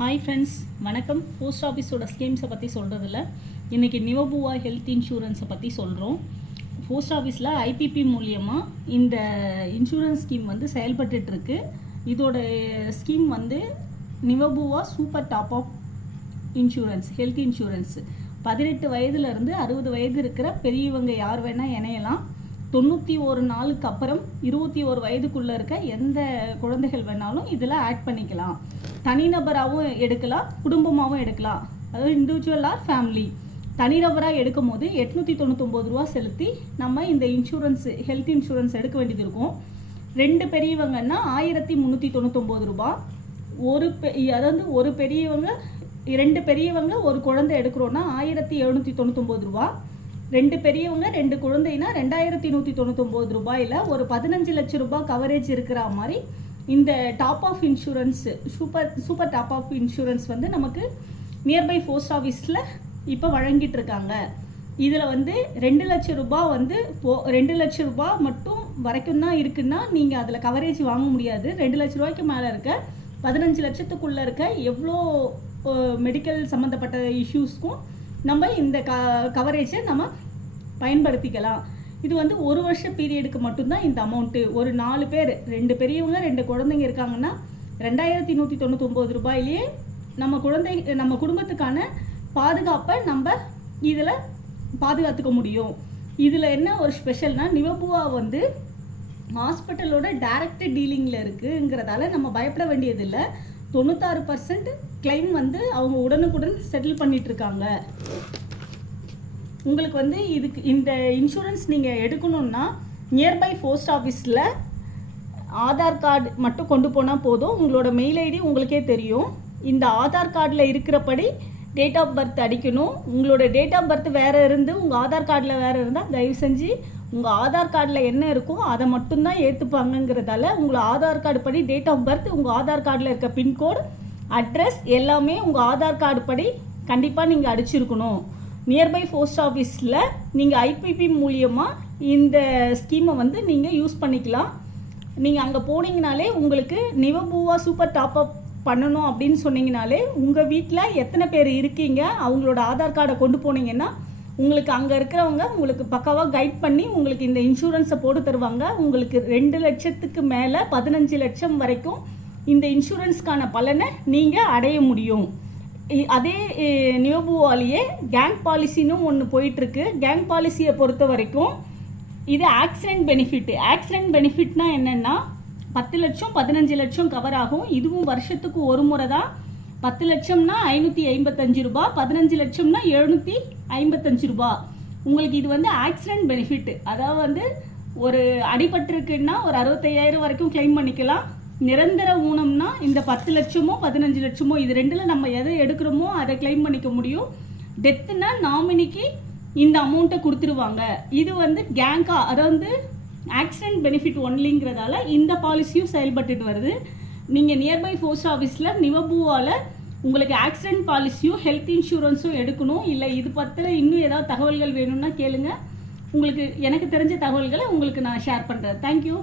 Hi friends, வணக்கம். Post ஆஃபீஸோட ஸ்கீம்ஸை பற்றி சொல்கிறதில்ல. இன்றைக்கி நிவபுவா ஹெல்த் இன்சூரன்ஸை பற்றி சொல்கிறோம். போஸ்ட் ஆஃபீஸில் ஐபிபி மூலியமாக இந்த இன்சூரன்ஸ் ஸ்கீம் வந்து செயல்பட்டுருக்கு. இதோட ஸ்கீம் வந்து Niva Bupa super top up insurance, health insurance. 18 வயதுலேருந்து 60 வயது இருக்கிற பெரியவங்க யார் வேணால் இணையலாம். 91 நாளுக்கு அப்புறம் 21 வயதுக்குள்ளே இருக்க எந்த குழந்தைகள் வேணாலும் இதில் ஆட் பண்ணிக்கலாம். தனிநபராகவும் எடுக்கலாம், குடும்பமாகவும் எடுக்கலாம். அதாவது இண்டிவிஜுவல் ஆர் ஃபேமிலி. தனிநபராக எடுக்கும் போது 899 ரூபா செலுத்தி நம்ம இந்த இன்சூரன்ஸ், ஹெல்த் இன்சூரன்ஸ் எடுக்க வேண்டியது இருக்கும். 2 பெரியவங்கன்னா 1399 ரூபா. அதாவது ஒரு பெரியவங்க, 2 பெரியவங்க ஒரு குழந்தை எடுக்கிறோன்னா 1799 ரூபா. 2 பெரியவங்க 2 குழந்தைனா 2199 ரூபாயில் ஒரு 15 லட்சம் ரூபாய் கவரேஜ் இருக்கிற மாதிரி இந்த top up insurance, super top up insurance வந்து நமக்கு நியர்பை போஸ்ட் ஆஃபீஸில் இப்போ வழங்கிட்டு இருக்காங்க. இதில் வந்து 2 லட்சம் ரூபாய் வந்து 2 லட்சம் ரூபாய் மட்டும் வரைக்கும் தான் இருக்குன்னா நீங்கள் அதில் கவரேஜ் வாங்க முடியாது. 2 லட்ச ரூபாய்க்கு மேலே இருக்க 15 லட்சத்துக்குள்ளே இருக்க எவ்வளோ மெடிக்கல் சம்மந்தப்பட்ட இஷ்யூஸ்க்கும் நம்ம இந்த கவரேஜை நம்ம பயன்படுத்திக்கலாம். இது வந்து 1 வருஷ பீரியடுக்கு மட்டும்தான் இந்த அமௌண்ட்டு. ஒரு 4 பேர், 2 பெரியவங்க 2 குழந்தைங்க இருக்காங்கன்னா 2199 ரூபாயிலேயே நம்ம குடும்பத்துக்கான பாதுகாப்பை நம்ம இதில் பாதுகாத்துக்க முடியும். இதில் என்ன ஒரு ஸ்பெஷல்னால், நிவபுவா வந்து ஹாஸ்பிட்டலோட டைரக்ட் டீலிங்கில் இருக்குங்கிறதால நம்ம பயப்பட வேண்டியதில்லை. 96% கிளைம் வந்து அவங்க உடனுக்குடன் செட்டில் பண்ணிகிட்ருக்காங்க. உங்களுக்கு வந்து இந்த இன்சூரன்ஸ் நீங்கள் எடுக்கணுன்னா நியர்பை போஸ்ட் ஆஃபீஸில் ஆதார் கார்டு மட்டும் கொண்டு போனால் போதும். உங்களோட மெயில் ஐடி உங்களுக்கே தெரியும். இந்த ஆதார் கார்டில் இருக்கிறபடி டேட் ஆஃப் பர்த் அடிக்கணும். உங்களோட டேட் ஆஃப் பர்த் வேறு இருந்து உங்கள் ஆதார் கார்டில் வேறு இருந்தால் தயவு செஞ்சு உங்கள் ஆதார் கார்டில் என்ன இருக்கோ அதை மட்டும்தான் ஏற்றுப்பாங்கங்கிறதால உங்களை ஆதார் கார்டு படி டேட் ஆஃப் பர்த், உங்கள் ஆதார் கார்டில் இருக்க பின்கோடு, அட்ரஸ் எல்லாமே உங்கள் ஆதார் கார்டு படி கண்டிப்பாக நீங்கள் அடிச்சிருக்கணும். நியர்பை போஸ்ட் ஆஃபீஸில் நீங்கள் ஐபிபி மூலியமாக இந்த ஸ்கீமை வந்து நீங்கள் யூஸ் பண்ணிக்கலாம். நீங்கள் அங்கே போனீங்கனாலே உங்களுக்கு நிவபுவா சூப்பர் டாப் அப் பண்ணணும் அப்படின்னு சொன்னீங்கனாலே உங்கள் வீட்டில் எத்தனை பேர் இருக்கீங்க அவங்களோட ஆதார் கார்டை கொண்டு போனீங்கன்னா உங்களுக்கு அங்கே இருக்கிறவங்க உங்களுக்கு பக்காவாக கைட் பண்ணி உங்களுக்கு இந்த இன்சூரன்ஸை போட்டு தருவாங்க. உங்களுக்கு 2 லட்சத்துக்கு மேலே 15 லட்சம் வரைக்கும் இந்த இன்சூரன்ஸ்க்கான பலனை நீங்கள் அடைய முடியும். அதே நிவபுவாலேயே கேங் பாலிசின்னு ஒன்று போயிட்டுருக்கு. கேங் பாலிசியை பொறுத்த வரைக்கும் இது ஆக்சிடென்ட் பெனிஃபிட். ஆக்சிடென்ட் பெனிஃபிட்னா என்னென்னா 10 லட்சம் 15 லட்சம் கவர் ஆகும். இதுவும் வருஷத்துக்கு ஒரு முறை தான். 10 லட்சம்னா 555 ரூபா, 15 லட்சம்னா 755 ரூபா. உங்களுக்கு இது வந்து ஆக்சிடென்ட் பெனிஃபிட். அதாவது வந்து ஒரு அடிபட்டிருக்குன்னா ஒரு 65,000 வரைக்கும் கிளைம் பண்ணிக்கலாம். நிரந்தர ஊனம்னா இந்த 10 லட்சமோ 15 லட்சமோ இது ரெண்டில் நம்ம எதை எடுக்கிறோமோ அதை கிளைம் பண்ணிக்க முடியும். டெத்துனா நாமினிக்கு இந்த அமௌண்ட்டை கொடுத்துருவாங்க. இது வந்து கேங்கா, அதாவது ஆக்சிடென்ட் பெனிஃபிட் ஒன்லிங்கிறதால இந்த பாலிசியும் செயல்பட்டுட்டு வருது. நீங்கள் நியர்பை போஸ்ட் ஆஃபீஸில் நிவபுவாவில் உங்களுக்கு ஆக்சிடென்ட் பாலிசியும் ஹெல்த் இன்சூரன்ஸும் எடுக்கணும், இல்லை இது பற்றின இன்னும் ஏதாவது தகவல்கள் வேணும்னா கேளுங்க. உங்களுக்கு எனக்கு தெரிஞ்ச தகவல்களை உங்களுக்கு நான் ஷேர் பண்ணுறேன். தேங்க்யூ.